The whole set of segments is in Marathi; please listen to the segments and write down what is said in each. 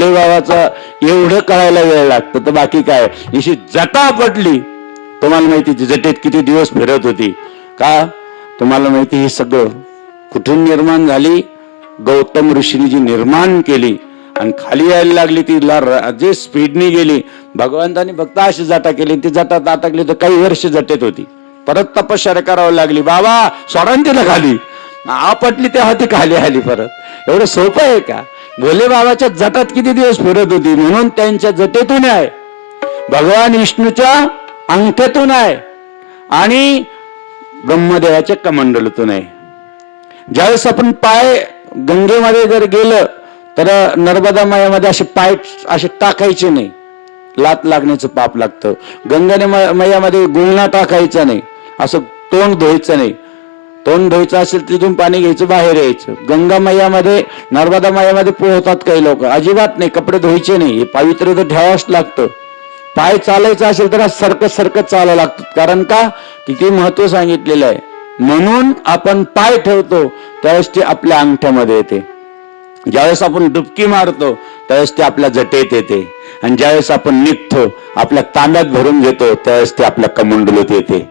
भोले बाबाचा एवढं कळायला वेळ लागतं तर बाकी काय. अशी जटा पडली, तुम्हाला माहिती जटेत किती दिवस फिरत होती का? तुम्हाला माहिती हे सगळं कुठून निर्माण झाली? गौतम ऋषीने जी निर्माण केली आणि खाली यायला लागली तिला जे स्पीडने गेली. भगवंतानी फक्त अशी जटा केली, ती जटात अटकली तर काही वर्ष जटेत होती. परत तपश्चर्या करावं लागली, बाबा सोडा तिला खाली. आपटली तेव्हा ती खाली आली परत. एवढं सोपं आहे का? भोले बाबाच्या जटात किती दिवस फिरत होती, म्हणून त्यांच्या जटेतून आहे, भगवान विष्णूच्या अंगठ्यातून आहे आणि ब्रह्मदेवाच्या कमंडलूतून आहे. ज्यावेळेस आपण पाय गंगेमध्ये जर गेलं तर नर्मदा मैयामध्ये असे पाय असे टाकायचे नाही, लात लागण्याचं पाप लागतं. गंगाने मैयामध्ये गुळणा टाकायचा नाही, असं तोंड धुवायचं नाही. तोंड धुवायचं असेल तिथून पाणी घ्यायचं, बाहेर यायचं. गंगा मैयामध्ये नर्मदा मैयामध्ये पोहतात काही लोक, अजिबात नाही, कपडे धुवायचे नाही. हे पवित्र तर ठेवावंच लागतं. पाय चालायचं असेल तर सरकत सरकत चालावं लागतं. कारण का? किती महत्व सांगितलेलं आहे. म्हणून आपण पाय ठेवतो त्यावेळेस ते आपल्या अंगठ्यामध्ये येते. ज्यावेळेस आपण डुबकी मारतो त्यावेळेस ते आपल्या जटेत येते. आणि ज्यावेळेस आपण निघतो आपल्या तांब्यात भरून घेतो त्यावेळेस ते आपल्या कमंडलूत येते.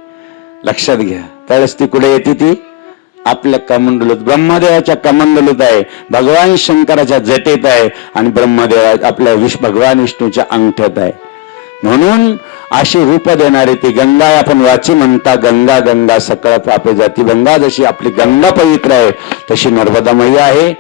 लक्षात घ्या. त्यावेळेस ती कुठे येते? ती आपल्या कमंडलूत, ब्रह्मदेवाच्या कमंडलूत आहे, भगवान शंकराच्या जटेत आहे आणि ब्रह्मदेवा आपल्या भगवान विष्णूच्या अंगठ्यात आहे. म्हणून अशी रूप देणारी ती गंगा आपण वाची म्हणता, गंगा गंगा सकळ पापे जाती. गंगा जशी आपली गंगा पवित्र आहे तशी नर्मदा मैया आहे.